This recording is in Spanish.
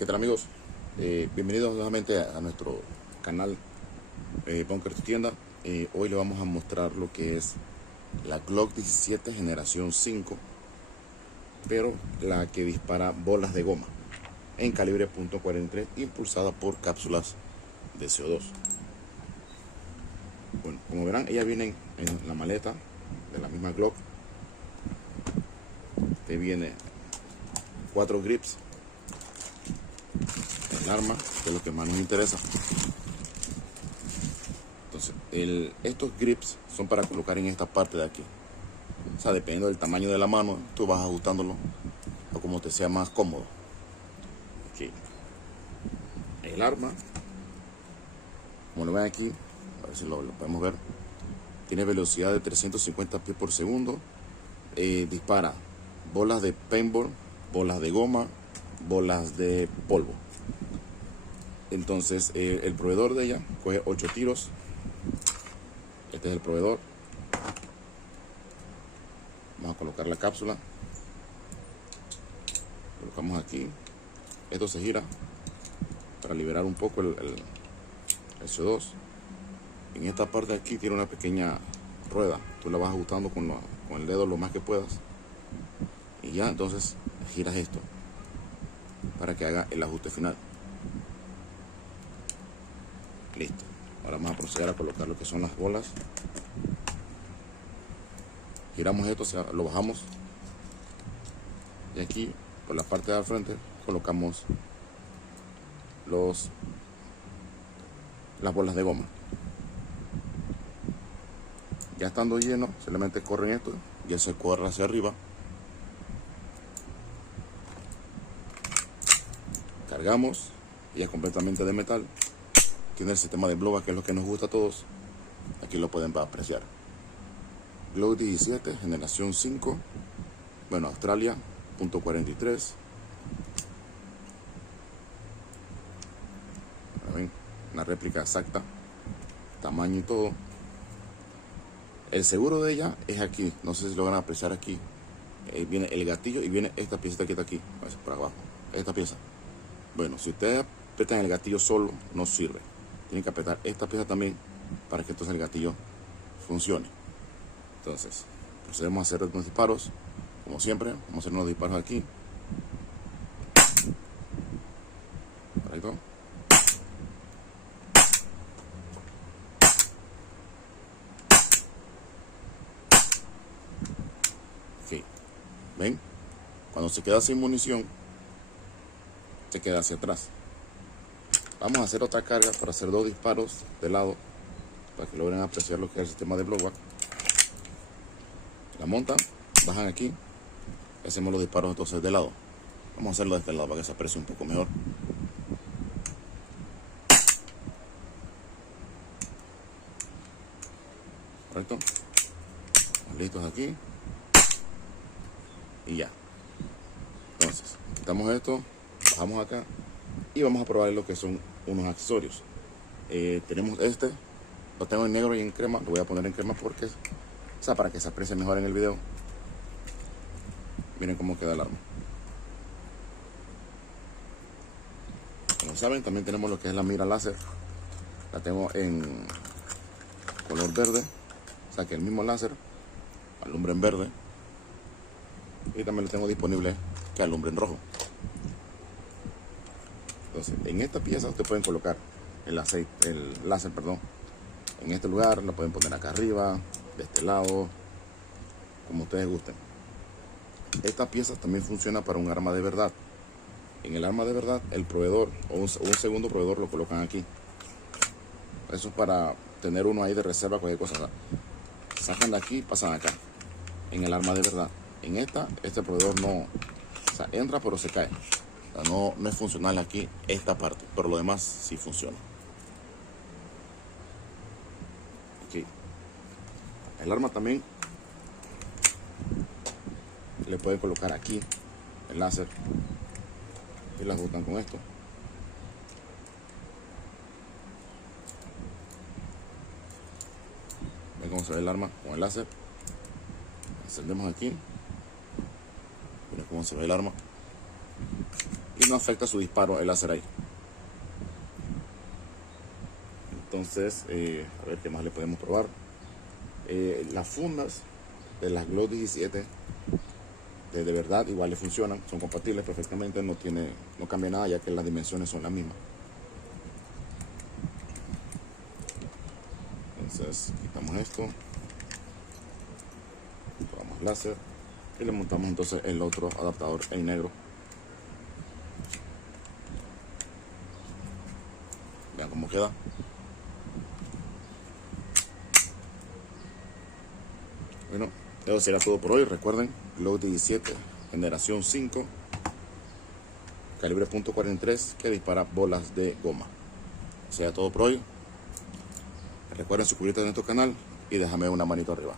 ¿Qué tal, amigos? Bienvenidos nuevamente a nuestro canal Bunker Tu Tienda. Hoy le vamos a mostrar lo que es la Glock 17 generación 5, pero la que dispara bolas de goma en calibre .43 impulsada por cápsulas de CO2. Bueno, como verán, ellas vienen en la maleta de la misma Glock. Te viene 4 grips, el arma, que es lo que más nos interesa. Entonces, estos grips son para colocar en esta parte de aquí. O sea, dependiendo del tamaño de la mano, tú vas ajustándolo a como te sea más cómodo. Aquí. El arma, como lo ven aquí, a ver si lo podemos ver, tiene velocidad de 350 pies por segundo. Dispara bolas de paintball, bolas de goma, bolas de polvo. Entonces el proveedor de ella coge 8 tiros. Este es el proveedor. Vamos a colocar la cápsula. Colocamos aquí. Esto se gira para liberar un poco el CO2. En esta parte de aquí tiene una pequeña rueda. Tú la vas ajustando con el dedo lo más que puedas. Y ya entonces giras esto para que haga el ajuste final. Listo. Ahora vamos a proceder a colocar lo que son las bolas. Giramos esto, lo bajamos. Y aquí, por la parte de al frente, colocamos las bolas de goma. Ya estando lleno, solamente corren esto. Ya se corre hacia arriba. Cargamos. Y es completamente de metal. Tiene el sistema de blowback, que es lo que nos gusta a todos. Aquí lo pueden apreciar. Glock 17 generación 5, bueno, Australia .43. ¿Ven? Una réplica exacta, tamaño y todo. El seguro de ella es aquí, no sé si lo van a apreciar aquí. Viene el gatillo y viene esta pieza que está aquí, por abajo, esta pieza. Bueno, si ustedes apretan el gatillo solo, no sirve. Tienen que apretar esta pieza también para que entonces el gatillo funcione. Entonces, procedemos a hacer unos disparos. Como siempre, vamos a hacer unos disparos aquí. Correcto. Ok. ¿Ven? Cuando se queda sin munición, se queda hacia atrás. Vamos a hacer otra carga para hacer 2 disparos de lado, para que logren apreciar lo que es el sistema de blowback. La montan, bajan aquí, y hacemos los disparos entonces de lado. Vamos a hacerlo de este lado para que se aprecie un poco mejor. Correcto. Estamos listos aquí. Y ya. Entonces, quitamos esto, bajamos acá y vamos a probar lo que son unos accesorios. Tenemos este, lo tengo en negro y en crema, lo voy a poner en crema porque para que se aprecie mejor en el video. Miren cómo queda el arma. Como saben, también tenemos lo que es la mira láser. La tengo en color verde, o sea que el mismo láser alumbra en verde. Y también lo tengo disponible que alumbra en rojo. Entonces, en esta pieza ustedes pueden colocar el láser, en este lugar. Lo pueden poner acá arriba, de este lado, como ustedes gusten. Esta pieza también funciona para un arma de verdad. En el arma de verdad, el proveedor o un segundo proveedor lo colocan aquí. Eso es para tener uno ahí de reserva, cualquier cosa. Sacan de aquí, pasan acá. En el arma de verdad. En este proveedor no, entra pero se cae. O sea, no es funcional aquí esta parte, pero lo demás sí funciona. Aquí. El arma también le pueden colocar aquí el láser y la ajustan con esto. Ven cómo se ve el arma con el láser. Encendemos aquí. Miren cómo se ve el arma. y no afecta su disparo el láser ahí. Entonces, a ver qué más le podemos probar. Las fundas de las Glock 17 de verdad igual le funcionan, son compatibles perfectamente, no cambia nada ya que las dimensiones son las mismas. Entonces quitamos esto, tomamos láser y le montamos entonces el otro adaptador en negro. Vean cómo queda. Bueno, eso será todo por hoy. Recuerden, Glock 17 generación 5, calibre .43 que dispara bolas de goma. Eso será todo por hoy. Recuerden suscribirte a nuestro canal y déjame una manito arriba.